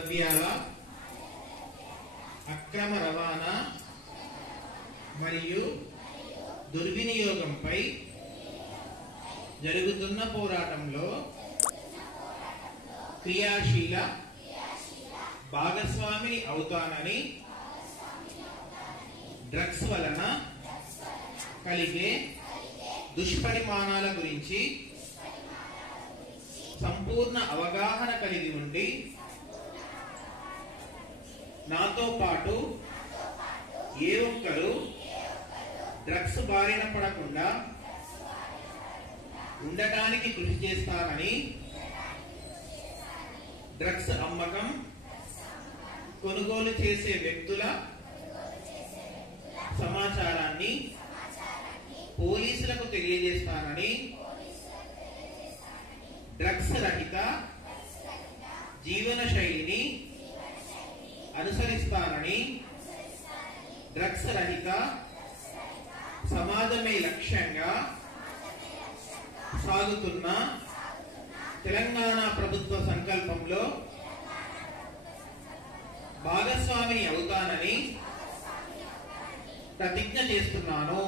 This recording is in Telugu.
ద్రవ్యాల అక్రమ రవాణా మరియు దుర్వినియోగంపై జరుగుతున్న పోరాటంలో క్రియాశీల భాగస్వామిని అవుతానని, డ్రగ్స్ వలన కలిగే దుష్పరిమాణాల గురించి సంపూర్ణ అవగాహన కలిగి ఉండి నాతో పాటు ఏ ఒక్కరు డ్రగ్స్ బారిన పడకుండా ఉండటానికి కృషి చేస్తానని, డ్రగ్స్ అమ్మకం కొనుగోలు చేసే వ్యక్తుల సమాచారాన్ని పోలీసులకు తెలియజేస్తానని, డ్రగ్స్ రహిత జీవన శైలిని అనుసరిస్తానని, డ్రగ్స్ రహిత సమాజమే లక్ష్యంగా సాగుతున్న తెలంగాణ ప్రభుత్వ సంకల్పంలో భాగస్వామిని అవుతానని ప్రతిజ్ఞ చేస్తున్నాను.